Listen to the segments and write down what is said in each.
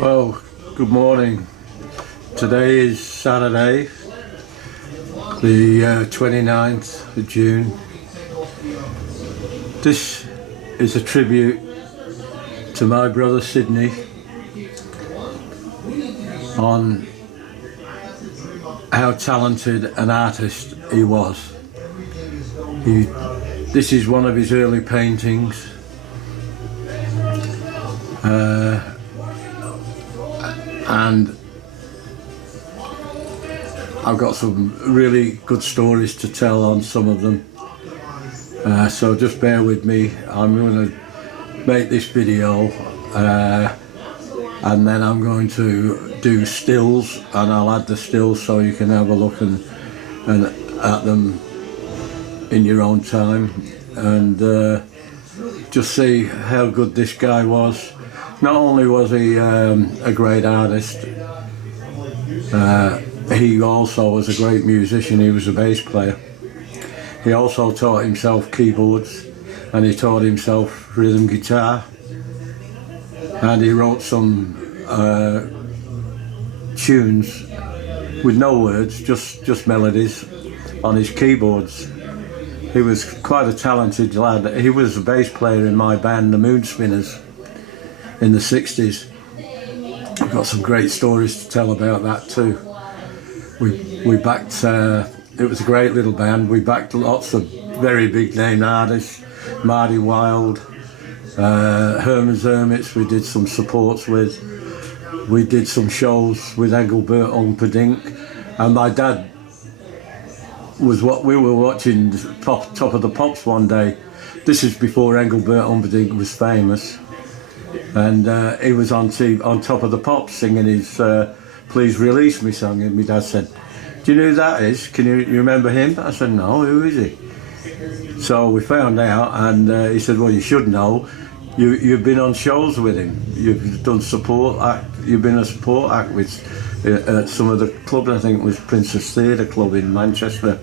Well, good morning. Today is Saturday, the 29th of June. This is a tribute to my brother Sydney on how talented an artist he was. This is one of his early paintings. And I've got some really good stories to tell on some of them, so just bear with me. I'm going to make this video and then I'm going to do stills, and I'll add the stills so you can have a look and at them in your own time, and just see how good this guy was. Not only was he a great artist, he also was a great musician. He was a bass player. He also taught himself keyboards, and he taught himself rhythm guitar, and he wrote some tunes with no words, just melodies on his keyboards. He was quite a talented lad. He was a bass player in my band, the Moonspinners, in the 60s. I've got some great stories to tell about that too. We backed, it was a great little band. We backed lots of very big name artists, Marty Wilde, Herman's Hermits we did some supports with. We did some shows with Engelbert Humperdinck, and my dad was what we were watching Top of the Pops one day. This is before Engelbert Humperdinck was famous. And he was on Top of the Pops singing his Please Release Me song, and my dad said, "Do you know who that is? Can you remember him?" I said, "No, who is he?" So we found out, and he said, "Well, you should know. You've been on shows with him. You've done support act. You've been a support act with at some of the clubs. I think it was Princess Theatre Club in Manchester,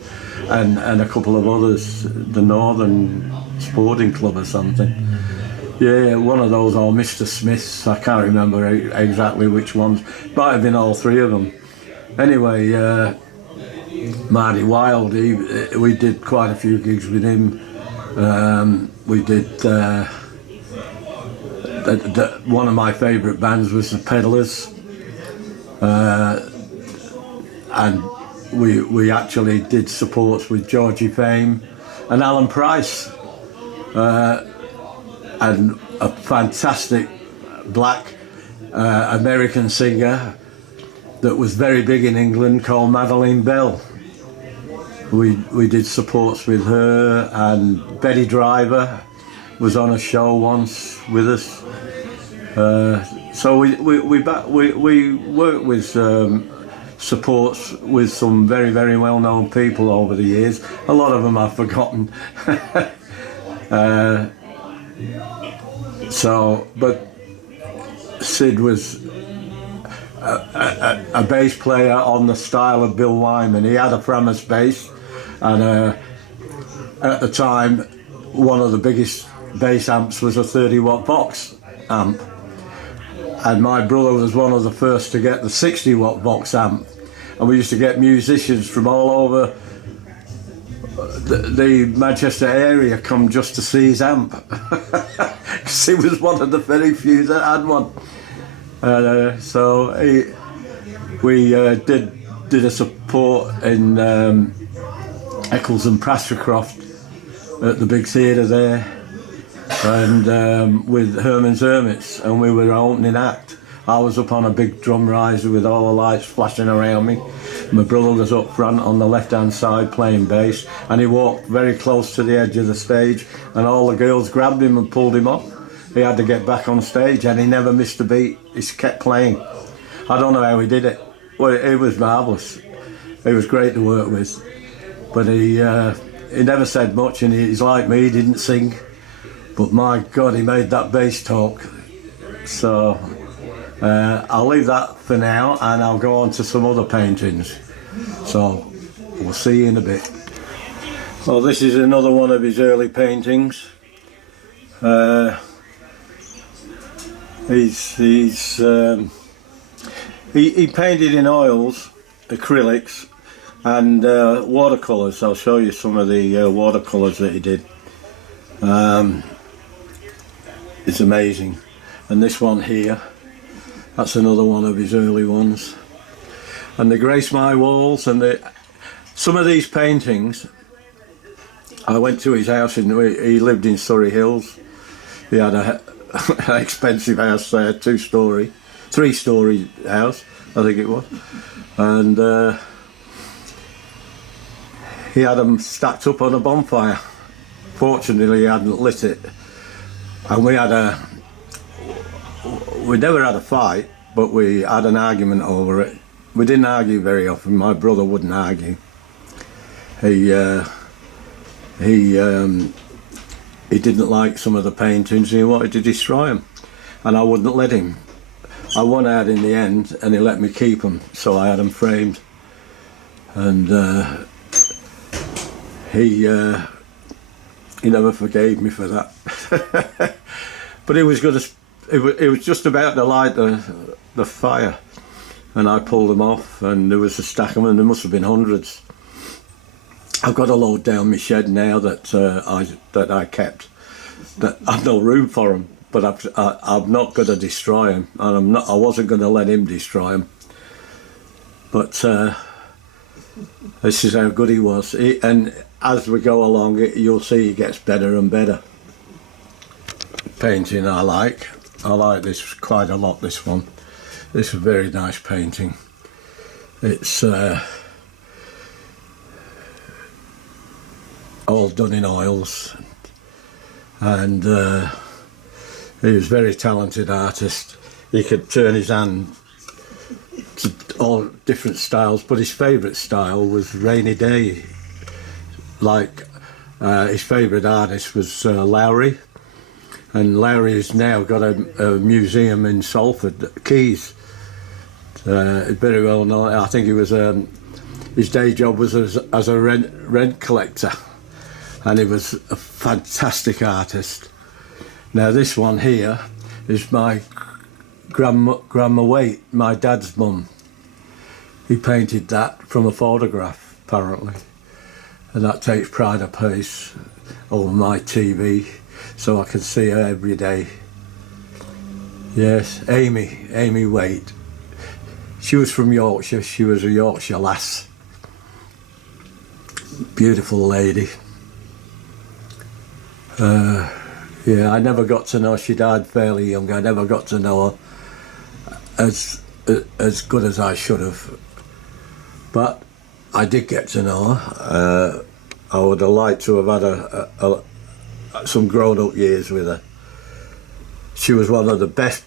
and a couple of others, the Northern Sporting Club or something." Yeah, one of those, or Mr. Smith's, I can't remember exactly which ones. Might have been all three of them. Anyway, Marty Wilde, we did quite a few gigs with him. We did, one of my favourite bands was the Peddlers. And we actually did supports with Georgie Fame and Alan Price. And a fantastic black American singer that was very big in England called Madeleine Bell. We did supports with her, and Betty Driver was on a show once with us. So we worked with supports with some very, very well-known people over the years. A lot of them I've forgotten. But Sid was a bass player on the style of Bill Wyman. He had a Framus bass, and at the time, one of the biggest bass amps was a 30-watt Vox amp. And my brother was one of the first to get the 60-watt Vox amp. And we used to get musicians from all over the Manchester area come just to see his amp, because he was one of the very few that had one. So we did a support in Eccles and Prastocroft at the big theatre there, and with Herman's Hermits, and we were our opening act. I was up on a big drum riser with all the lights flashing around me. My brother was up front on the left-hand side playing bass, and he walked very close to the edge of the stage, and all the girls grabbed him and pulled him up. He had to get back on stage, and he never missed a beat. He kept playing. I don't know how he did it. Well, it was marvellous. He was great to work with, but he never said much, and he's like me, he didn't sing, but my God, he made that bass talk. So I'll leave that for now, and I'll go on to some other paintings. So we'll see you in a bit. Well, this is another one of his early paintings. He's He painted in oils, acrylics, and watercolours. I'll show you some of the watercolours that he did. It's amazing. And this one here, that's another one of his early ones. And they grace my walls, and some of these paintings, I went to his house, he lived in Surrey Hills. He had an expensive house there, 2-storey, 3-storey house, I think it was. And he had them stacked up on a bonfire. Fortunately, he hadn't lit it. And we never had a fight, but we had an argument over it. We didn't argue very often. My brother wouldn't argue. He didn't like some of the paintings, and he wanted to destroy them, and I wouldn't let him. I won out in the end, and he let me keep them, so I had them framed. And he never forgave me for that. But he was good. It was just about to light the fire, and I pulled them off, and there was a stack of them, and there must have been hundreds. I've got a load down my shed now that I kept. That I've no room for them, but I'm not going to destroy them, and I wasn't going to let him destroy them. But this is how good he was. And as we go along, you'll see he gets better and better. Painting I like this quite a lot. This one, this is a very nice painting. It's all done in oils, and he was a very talented artist. He could turn his hand to all different styles, but his favourite style was Rainy Day. Like his favourite artist was Lowry, and Lowry has now got a museum in Salford, Keys. Very well known. I think he was his day job was as a rent collector, and he was a fantastic artist. Now this one here is my Grandma Waite, my dad's mum. He painted that from a photograph, apparently, and that takes pride of place over my TV, so I can see her every day. Yes, Amy Waite. She was from Yorkshire. She was a Yorkshire lass. Beautiful lady. Yeah, I never got to know. She died fairly young. I never got to know her as good as I should have. But I did get to know her. I would have liked to have had some grown-up years with her. She was one of the best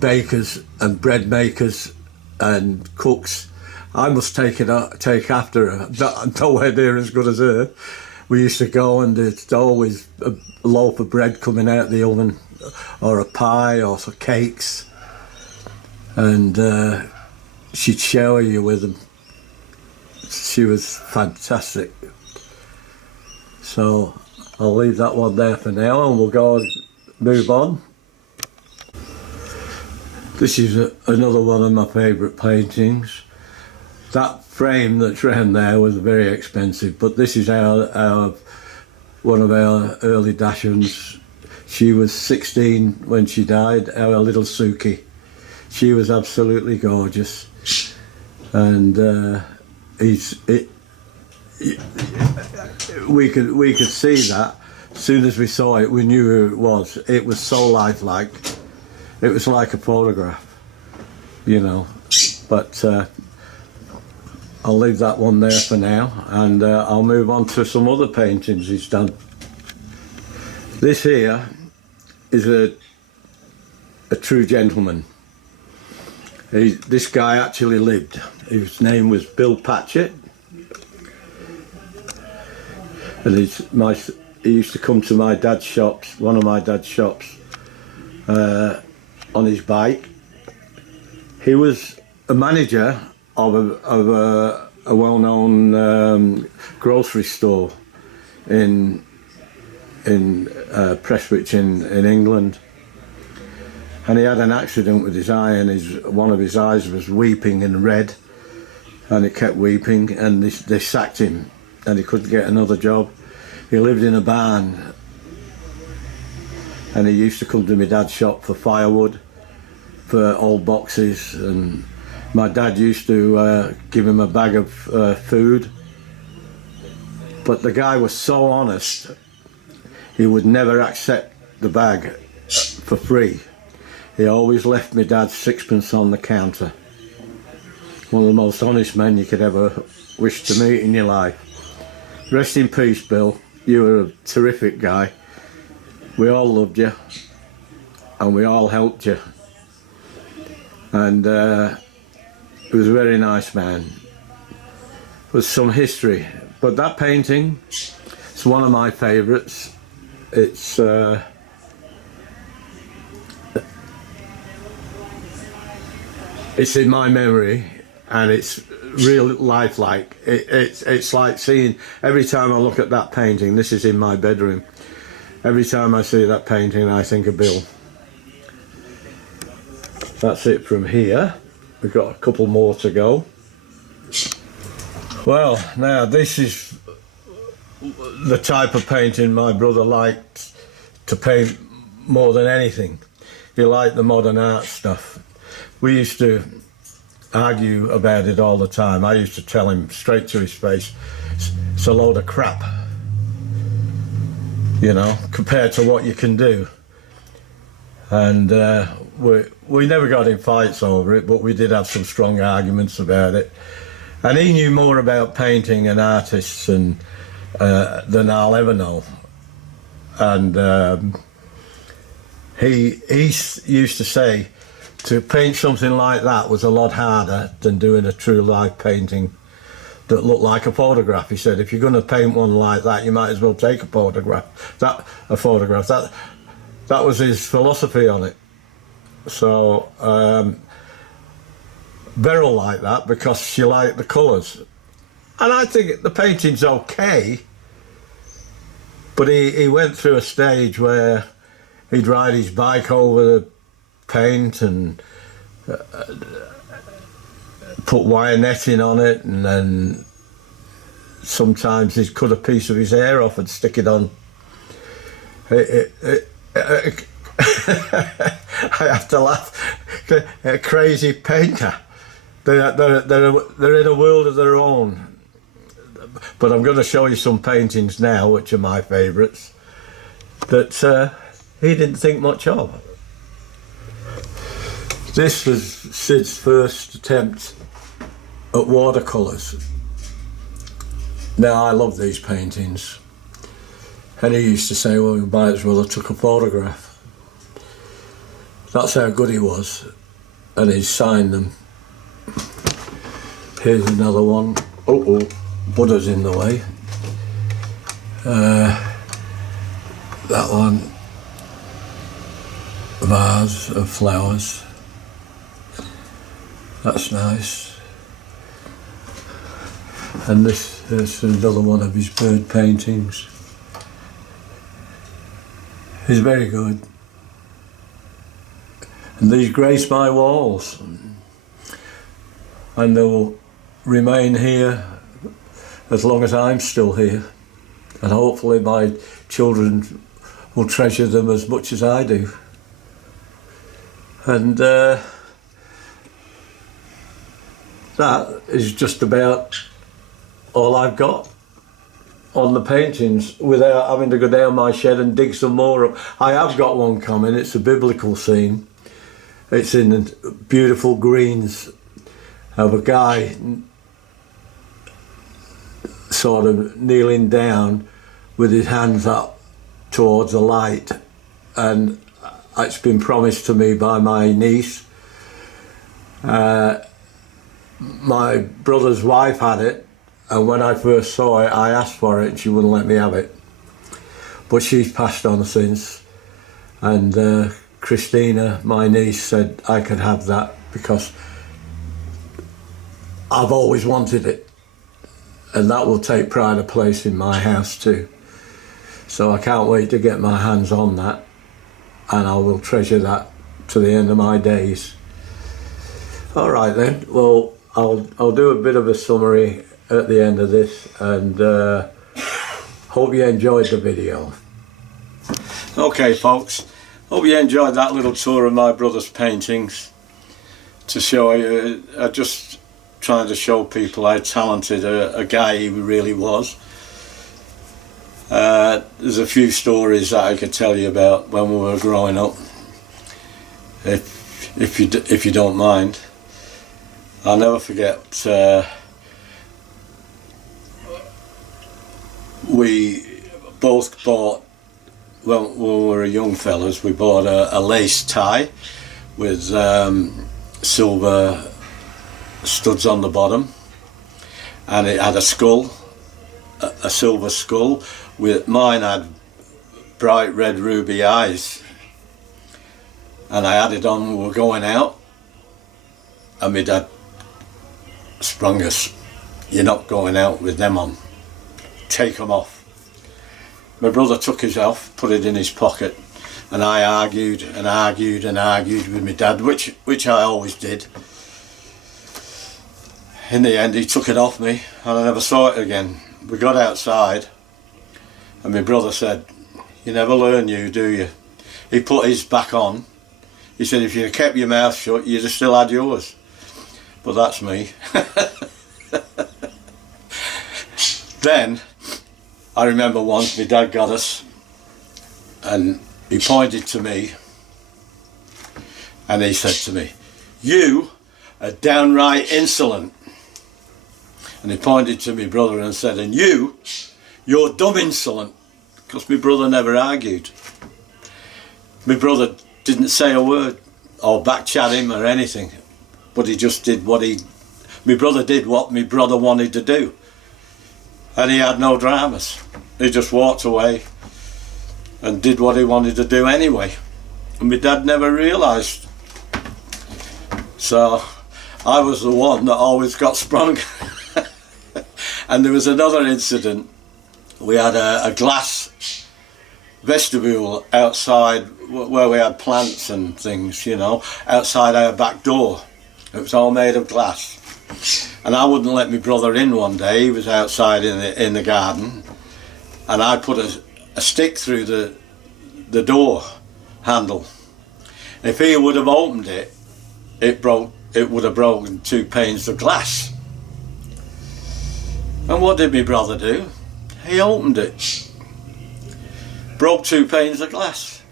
bakers and bread makers and cooks. I must take after her. Nowhere near as good as her. We used to go, and there's always a loaf of bread coming out of the oven, or a pie, or some cakes, and she'd shower you with them. She was fantastic. So I'll leave that one there for now, and we'll go and move on. This is another one of my favourite paintings. That frame that's round there was very expensive, but this is one of our early Dachshunds. She was 16 when she died, our little Suki. She was absolutely gorgeous, and we could see that. As soon as we saw it, we knew who it was. It was so lifelike. It was like a photograph, you know. But I'll leave that one there for now, and I'll move on to some other paintings he's done. This here is a true gentleman. This guy actually lived. His name was Bill Patchett, and he used to come to my dad's shops, one of my dad's shops, on his bike. He was a manager of a well-known grocery store in Prestwich in England, and he had an accident with his eye, and one of his eyes was weeping and red, and it kept weeping, and they sacked him, and he couldn't get another job. He lived in a barn, and he used to come to my dad's shop for firewood, for old boxes, and my dad used to give him a bag of food. But the guy was so honest, he would never accept the bag for free. He always left my dad sixpence on the counter. One of the most honest men you could ever wish to meet in your life. Rest in peace, Bill. You were a terrific guy. We all loved you, and we all helped you. And he was a very nice man. With some history. But that painting, it's one of my favourites. It's in my memory, and it's real lifelike. It's like seeing, every time I look at that painting, this is in my bedroom, every time I see that painting I think of Bill. That's it from here. We've got a couple more to go. Well, now this is the type of painting my brother liked to paint more than anything. He liked the modern art stuff. We used to argue about it all the time. I used to tell him straight to his face, it's a load of crap, you know, compared to what you can do. And we never got in fights over it, but we did have some strong arguments about it. And he knew more about painting and artists than I'll ever know. And he used to say to paint something like that was a lot harder than doing a true life painting that looked like a photograph. He said, if you're going to paint one like that, you might as well take a photograph. That was his philosophy on it. So Beryl liked that because she liked the colours. And I think the painting's okay, but he went through a stage where he'd ride his bike over the paint and put wire netting on it, and then sometimes he'd cut a piece of his hair off and stick it on. I have to laugh. A crazy painter. They're in a world of their own. But I'm going to show you some paintings now, which are my favourites, that he didn't think much of. This was Sid's first attempt at watercolours. Now, I love these paintings. And he used to say, well, you might as well have took a photograph. That's how good he was. And he signed them. Here's another one. Oh, Buddha's in the way. That one, vase of flowers. That's nice. And this is another one of his bird paintings. He's very good. And these grace my walls. And they will remain here as long as I'm still here. And hopefully my children will treasure them as much as I do. And that is just about all I've got on the paintings without having to go down my shed and dig some more up. I have got one coming. It's a biblical scene. It's in beautiful greens of a guy sort of kneeling down with his hands up towards the light, and it's been promised to me by my niece. My brother's wife had it, and when I first saw it I asked for it and she wouldn't let me have it, but she's passed on since, and Christina, my niece, said I could have that because I've always wanted it, and that will take pride of place in my house too. So I can't wait to get my hands on that, and I will treasure that to the end of my days. All right then, well, I'll do a bit of a summary at the end of this, and hope you enjoyed the video. Okay folks, hope you enjoyed that little tour of my brother's paintings, to show you, just trying to show people how talented a guy he really was. There's a few stories that I could tell you about when we were growing up, if you don't mind. I'll never forget, we both bought, when we were young fellas, we bought a lace tie with silver studs on the bottom, and it had a skull, a silver skull. Mine had bright red ruby eyes, and I had it on when we were going out, and my dad sprung us, "You're not going out with them on, take them off." My brother took his off, put it in his pocket, and I argued and argued and argued with my dad, which I always did. In the end he took it off me, and I never saw it again. We got outside, and my brother said, "You never learn, you, do you?" He put his back on. He said, "If you'd have kept your mouth shut, you'd have still had yours." But that's me. Then I remember once my dad got us, and he pointed to me, and he said to me, "You are downright insolent." And he pointed to my brother and said, "And you're dumb insolent," because my brother never argued. My brother didn't say a word or backchat him or anything, but he just did my brother did what my brother wanted to do, and he had no dramas. He just walked away and did what he wanted to do anyway, and my dad never realised. So I was the one that always got sprung. And there was another incident. We had a glass vestibule outside where we had plants and things, you know, outside our back door. It was all made of glass, and I wouldn't let my brother in one day. He was outside in the garden, and I put a stick through the door handle. If he would have opened it, it would have broken 2 panes of glass. And what did my brother do? He opened it, broke 2 panes of glass.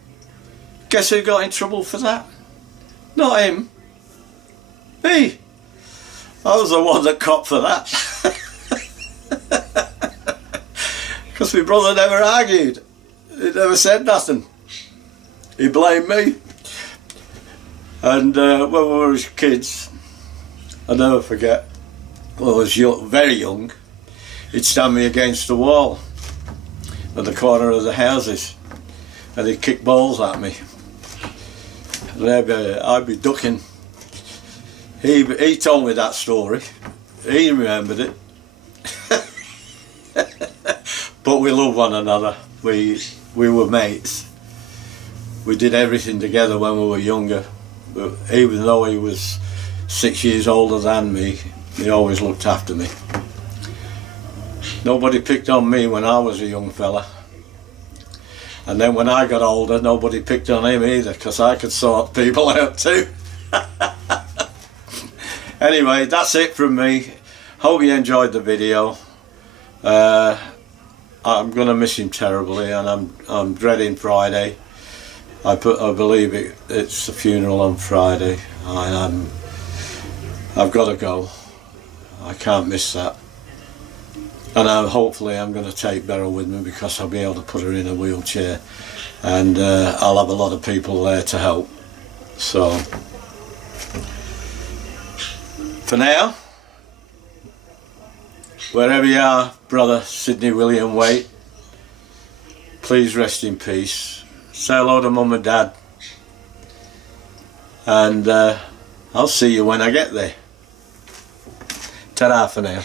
Guess who got in trouble for that? Not him, me. I was the one that copped for that. Because my brother never argued. He never said nothing. He blamed me. And when we were kids, I'll never forget, when I was very young, he'd stand me against the wall at the corner of the houses, and he'd kick balls at me, and I'd be ducking. He told me that story. He remembered it. But we loved one another. We were mates. We did everything together when we were younger. But even though he was 6 years older than me, he always looked after me. Nobody picked on me when I was a young fella. And then when I got older, nobody picked on him either, because I could sort people out too. Anyway, that's it from me. Hope you enjoyed the video. I'm going to miss him terribly, and I'm dreading Friday. I believe it's the funeral on Friday. I've got to go. I can't miss that. And hopefully I'm going to take Beryl with me, because I'll be able to put her in a wheelchair, and I'll have a lot of people there to help. So for now, wherever you are, brother Sidney William Waite, please rest in peace. Say hello to Mum and Dad, and I'll see you when I get there. Ta-ra for now.